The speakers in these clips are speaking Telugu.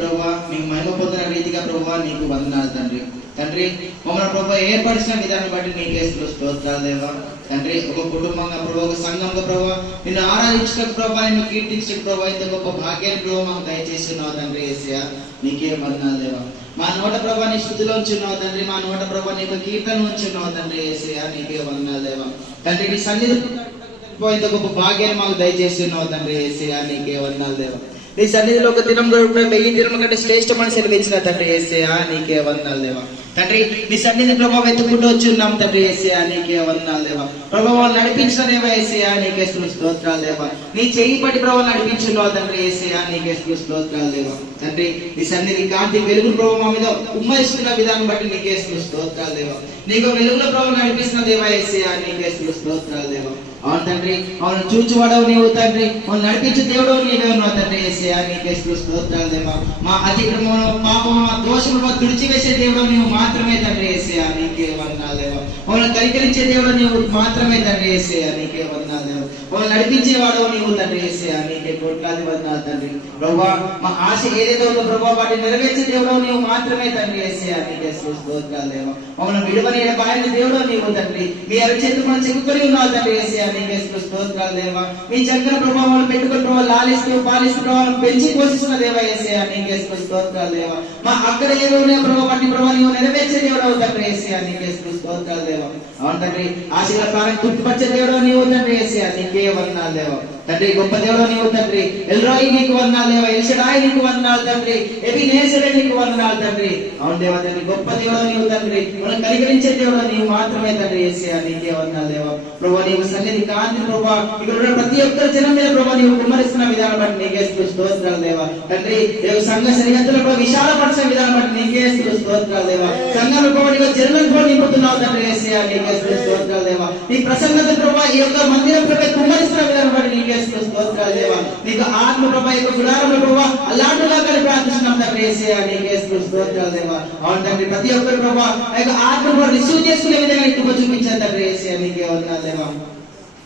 ప్రభువా మీకు మహిమ పొందిన రీతిగా ప్రభువా నీకు వందనాలు తండ్రి. తండ్రి మమ్మల్ని ప్రభు ఏర్పరిచిన విధానం బట్టి నీకే స్తోత్రాలు దేవా. తండ్రి ఒక కుటుంబంగా ప్రభు, ఒక సంఘంగా ప్రభు నిన్ను ఆరాధించక ప్రభు, నిన్ను కీర్తించక ప్రభు, ఇంత గొప్ప భాగ్యాన్ని ప్రభు మాకు దయచేసి ఉన్నావు తండ్రి. యేసయ్యా నీకే వందనాలు దేవా. మా నోట ప్రభు నీ స్తుతిలో ఉంచున్నావు తండ్రి, మా నోట ప్రభు నీకు కీర్తన ఉంచున్నావు తండ్రి. యేసయ్యా నీకే వందనాలు దేవా. తండ్రి నీ సన్నిధిలో ఇంత గొప్ప భాగ్యాన్ని మాకు దయచేసి ఉన్నావు తండ్రి. యేసయ్యా నీకే వందనాలు దేవా. నీ సన్నిధిలో ఒక దినం 1000 దినం కంటే శ్రేష్టమని సెలవించిన తండ్రి. యేసయ్యా నీకే వందనాలు దేవా. తండ్రి నీ సన్నిధి ప్రభావ వెతుక్కుంటూ వచ్చున్నాం తండ్రి. యేసయ్యా నీకే వందనాలు దేవా. ప్రభావ నడిపించిన దేవా యేసయ్యా నీకే స్తోత్రాలు దేవా. నీ చేయి పట్టి ప్రభావ నడిపించున్నావు తండ్రి. యేసయ్యా నీకే స్తోత్రాలు దేవా. తండ్రి నీ సన్నిధి కాంతి వెలుగు ప్రభావ మా మీద ఉమ్మరిస్తున్న విధానం బట్టి నీకే స్తోత్రాలు దేవా. నీకు వెలుగుల ప్రభావ నడిపిస్తున్న దేవా యేసయ్యా నీకే స్తోత్రాలు దేవా. అవును తండ్రి, అవును చూచువాడవు నీవు తండ్రి, అవును నడిపించే దేవుడు నీవే ఉన్నావు తండ్రి. యేసయ్యా నీకే స్తోత్రాలు దేవా. మా అతిక్రమం పాపము దోషములను తుడిచివేసే దేవుడు నీవు మాత్రమే తండ్రి. యేసయ్యా నీకే వందనాలు దేవా. అవును కనికరించే దేవుడు నీవు మాత్రమే తండ్రి. యేసయ్యా నీకే వందనాలు దేవా. అవును నడిపించేవాడు నీవు తండ్రి. యేసయ్యా నీకే కోట్లాది వందనాలు తండ్రి. ప్రభువా మా ఆశ ఏదైతే ఉందో ప్రభువా వాటిని నెరవేర్చే దేవుడు నీవు మాత్రమే తండ్రి. యేసయ్యా నీకే స్తోత్రాలు దేవా. అవును విడువని బాయన దేవుడు నీవు తండ్రి. మీ అరచేతులు మనం చెక్కుకొని ఉన్నావు తండ్రి. యేసయ్యా నీకే స్తోత్రాలు దేవా. మీ చక్కన ప్రభావాలు పెట్టుకుని ప్రభావ లాలిస్తూ పాలిస్తూ ప్రభావం పెంచి పోషిస్తున్న దేవా. యేసయ్యా నీకే స్తోత్రాలు దేవా. మా అక్కడ ఏదో ఉన్నాయి ప్రభావ వాటిని ప్రభావ నీవు నెరవేర్చే దేవుడు తండ్రి. యేసయ్యా నీకే స్తోత్రాలు దేవా. అవును తండ్రి ఆశల ప్రాణం తృప్తిపరిచే దేవుడు నీవు తండ్రి. యేసయ్యా నీకే వందనాలు దేవా. తండ్రి గొప్ప దేవుడు నీవు తండ్రి. ఎల్రోయి నీకు వందనాలు దేవా. ఎల్షడాయి నీకు వందనాలు తండ్రి. ఎబినేజరే నీకు వందనాలు తండ్రి. అవును దేవా తండ్రి గొప్ప దేవుడు నీవు తండ్రి. మనం కనికరించే దేవుడు నీవు మాత్రమే తండ్రి. యేసయ్యా నీకే వందనాలు దేవా. ప్రభువా నీవు సన్నిధి కాంతి ప్రభువా ఇక్కడ ఉన్న ప్రతి ఒక్క జనం మీద ప్రభువా నీవు కుమ్మరిస్తున్న విధానం బట్టి నీకే స్తోత్రాలు దేవా. తండ్రి దేవు సంఘ సరిహద్దుల ప్రభు విశాలపరిచిన విధానం బట్టి నీకే స్తోత్రాలు దేవా. సంఘంలో ప్రభు నీకు జనులను కూడా నింపుతున్నావు తండ్రి. యేసయ్యా నీకే స్తోత్రాలు దేవా. నీ ప్రసన్నత ప్రభువా ఈ యొక్క మందిరం ప్రభు కుమ్మరిస్తున్న విధానం బట్టి నీకే స్తోత్రాలు దేవా. నీకు ఆత్మ ప్రభు యొక్క గుడారంలో ప్రభు అలాంటిగా ప్రార్థిస్తున్నాం తండ్రి. యేసయ్యా నీకే స్తోత్రాలు దేవా. అవును తండ్రి ప్రతి ఒక్కరు ప్రభు ఆ యొక్క ఆత్మ ప్రభు రిసీవ్ చేసుకునే విధంగా నీకు చూపించాను తండ్రి. యేసయ్యా నీకే వందనాలు దేవా.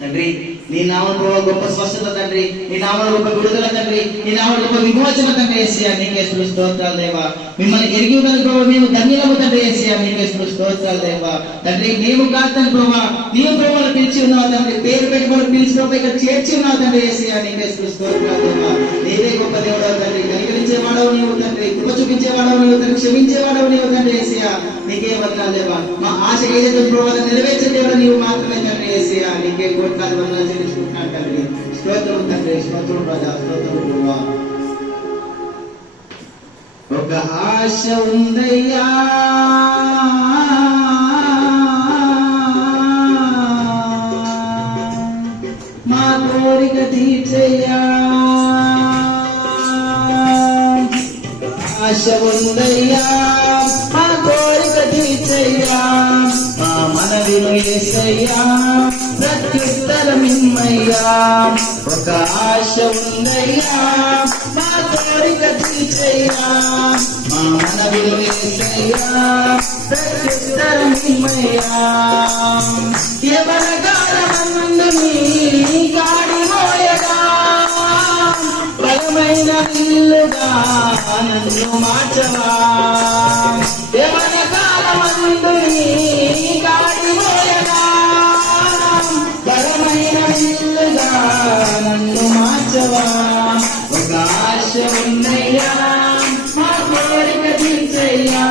తండ్రి నీ నామములో గొప్ప స్వస్థత తండ్రి, నీ నామములో గొప్ప విడుదల తండ్రి, నీ నామములో గొప్ప విమోచన తండ్రి. యేసయ్యా నీకే స్తోత్రాలు దేవా. మిమ్మల్ని ఎరిగి ఉన్న ప్రభు మేము ధన్యులము తండ్రి. యేసయ్యా నీకే స్తోత్రాలు దేవా. తండ్రి మేము కాదు ప్రభు నీవు ప్రభువును పిలిచి ఉన్నావు తండ్రి. పేరు పెట్టుకొని పిలిచి ప్రభు ఇక్కడ చేర్చి ఉన్నావు తండ్రి. యేసయ్యా నీకే స్తోత్రాలు దేవా. నీవే గొప్ప దేవుడు తండ్రి. కనికరించేవాడవు నీవు తండ్రి. కృప చూపించేవాడవు నీవు తండ్రి. క్షమించేవాడవు నీవు తండ్రి. యేసయ్యా నీకే వందనాలు దేవా. మా ఆశ ఏదైతే ప్రభు నెరవేర్చే దేవుడు నీవు మాత్రమే తండ్రి. యేసయ్యా నీకే కోట్లాది వందనాలు చెల్లించుకుంటున్నాను తండ్రి. స్తోత్రం తండ్రి. స్తోత్రం రాజా. స్తోత్రం ప్రభువా. ఒక ఆశ ఉందయ్యా మా కోరిక తీర్చయ్యా. ఆశ ఉందయ్యా మా కోరిక తీర్చయ్యా. మా మనవిను యేసయ్యా ప్రత్యుత్తరమిమ్మయ్యా. ఒక ఆశ ఉందయ్యా మా కోరిక తీర్చయ్యా. మా మనవిను యేసయ్యా ప్రత్యుత్తరమిమ్మయ్యా. ఎవరగారమందు నీ గాడి మోయగా బలమైన ఇల్లుగా నన్ను మార్చవా. ఎవరగారమందు నీ గాడి మోయగా బలమైన ఇల్లుగా నన్ను మార్చవా. ఒక ఆశ ఉందయ్యా మా కోరిక తీర్చయ్యా.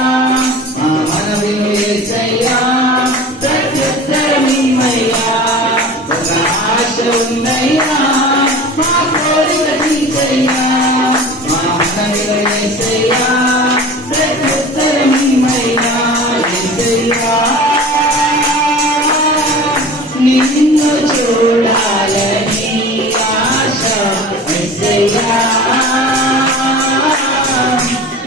మా మనవిను యేసయ్యా ప్రత్యుత్తరమిమ్మయ్యా. ఒక ఆశ ఉందయ్యా మా కోరిక తీర్చయ్యా. మా మనవిను యేసయ్యా ప్రత్యుత్తరమిమ్మయ్యా. యేసయ్యా నిన్ను చూడాలని ఆశ. యేసయ్యా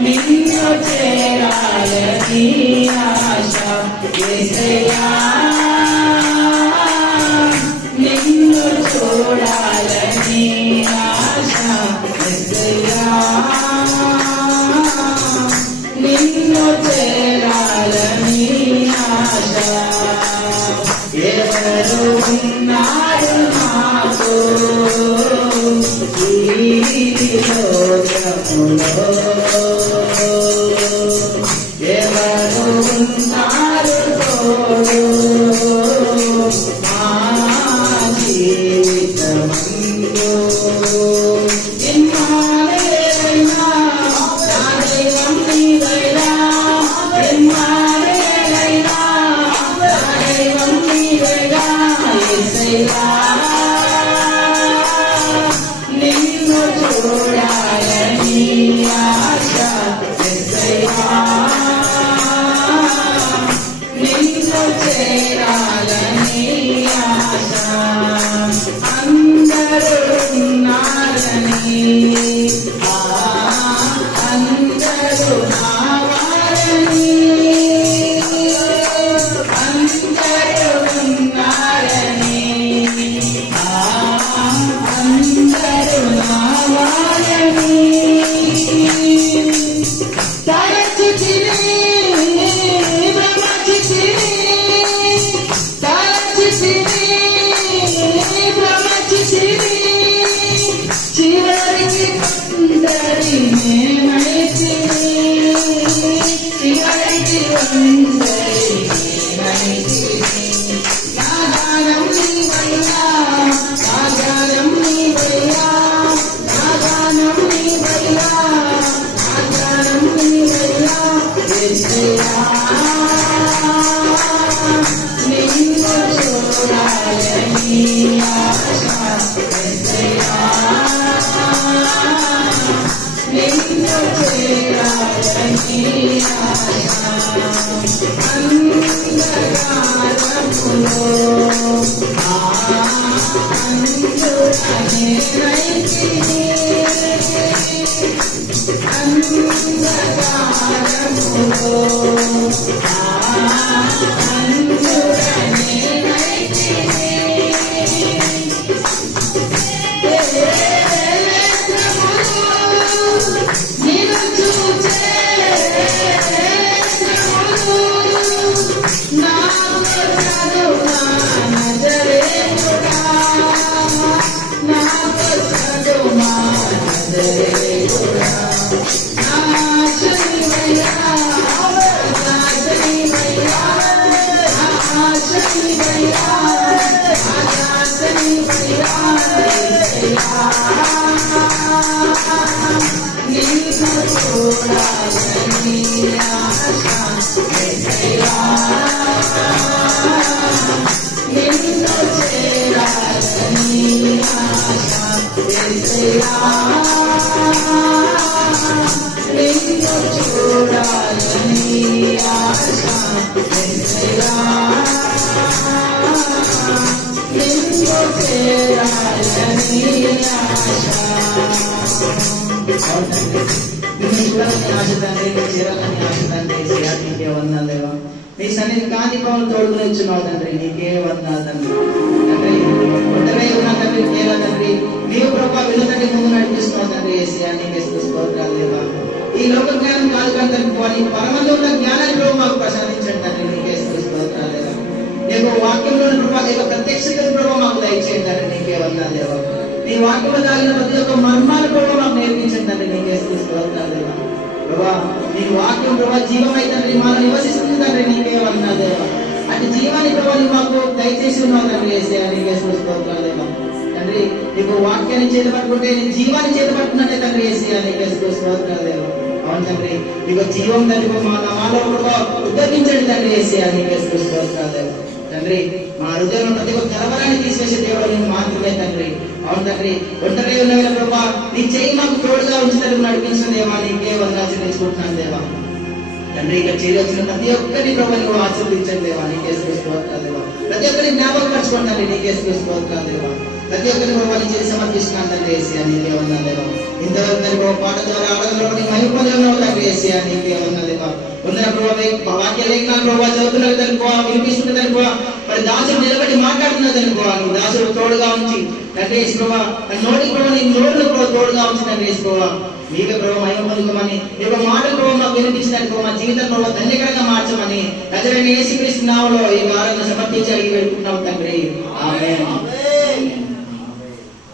నిన్ను చేరాలని ఆశ. యేసయ్యా నిన్ను చూడాలని ఆశ. యేసయ్యా నిన్ను చేరాలని ఆశ. ఎవరు ఉన్నారు నాకు ఈ లోకములో నీ సన్నిధి కాని పనులు తోడుకుని వచ్చున్నావు తండ్రి, నీకే వందనాలు తండ్రి. తండ్రి ఒంటరి ఉన్న తండ్రి కేవలం తండ్రి నీవు ప్రభావ విలువని ముందు నడిపిస్తున్నావు తండ్రి. ఏసయ్యా నీకే స్తోత్రాలు దేవా. ఈ లోక జ్ఞానం కాదు కానీ తండ్రి పరమంలో ఉన్న జ్ఞానాన్ని ప్రభు మాకు ప్రసాదించండి తండ్రి. నీకే స్తోత్రాలు దేవా. నీకు వాక్యంలోని ప్రభావ యొక్క ప్రత్యక్షత ప్రభావ మాకు దయచేయండి తండ్రి. నీకే వందనాలు దేవా. నీ వాక్యంలో దాగిన ప్రతి ఒక్క మర్మాలు ప్రభావ మాకు నేర్పించండి తండ్రి. నీకే స్తోత్రాలు దేవా. ప్రభా నీ వాక్యం ప్రభా జీవమై తండ్రి మాలో నివసిస్తుంది తండ్రి. నీకే వందనాలు దేవా. అటు జీవాన్ని ప్రభా నీవు మాకు దయచేసి ఉన్నావు తండ్రి. ఏసయ్యా నీకే స్తోత్రాలు దేవా. తండ్రి నీకు వాక్యాన్ని చేత పట్టుకుంటే నీ జీవాన్ని చేత పట్టుకున్నట్టే తండ్రి. ఏసయ్యా నీకే స్తోత్రాలు దేవా. అవును తండ్రి నీకు జీవం తండ్రి మాలో ప్రభా ఉద్ధరించండి తండ్రి. ఏసయ్యా నీకే స్తోత్రాలు దేవా. తండ్రి మా హృదయంలో ప్రతి ఒక్క కలవరాన్ని తీసివేసే దేవుడు నేను మాత్రమే తండ్రి. అవును తండ్రి ఒంటరి ఉన్న ప్రభా నీ చెయ్యి మాకు తోడుగా ఉంచుతారు నడిపించిన దేవా. నీకే వందనాలు చెల్లించుకుంటున్నాను దేవా. తండ్రి ఇక చేరి వచ్చిన ప్రతి ఒక్కరిని ప్రభా నువ్వు ఆశీర్వదించండి దేవా. నీకే స్తోత్రాలు దేవా. ప్రతి ఒక్కరిని జ్ఞాపకపరచుకోండి తండ్రి. నీకే స్తోత్రాలు దేవా. ప్రతి ఒక్కరిని ప్రభా నీ చేసి సమర్పిస్తున్నాను తండ్రి. ఏసయ్యా నీకే వందనాలు దేవా. ఇంతవరకు తండ్రి ప్రభా పాట ద్వారా ఆడగలో మహిమ పొందడం తండ్రి. ఏసయ్యా నీకే వందనాలు దేవా. వందన ప్రభావ వాక్య లేఖనాలు ప్రభావ చదువుతున్నది అనుకో వినిపిస్తున్నది అనుకో మరి దాసుడు నిలబడి మాట్లాడుతున్నది అనుకో నువ్వు దాసుడు తోడుగా ఉంచి తండ్రి యేసు ప్రభా నోటి ప్రభావ నీ నోరును ప్రభావ తోడుగా ఉంచి తండ్రి యేసు ప్రభా నీవే ప్రభావ మహిమ పొందుకోమని నీ యొక్క మాటలు ప్రభావ మాకు వినిపించడానికి మా జీవితం ప్రభావ ధన్యకరంగా మార్చమని నజరేయుడైన యేసుక్రీస్తు నామములో ఈ వారాన్ని సమర్పించి అడిగి పెట్టుకుంటున్నాం తండ్రి. ఆమేన్.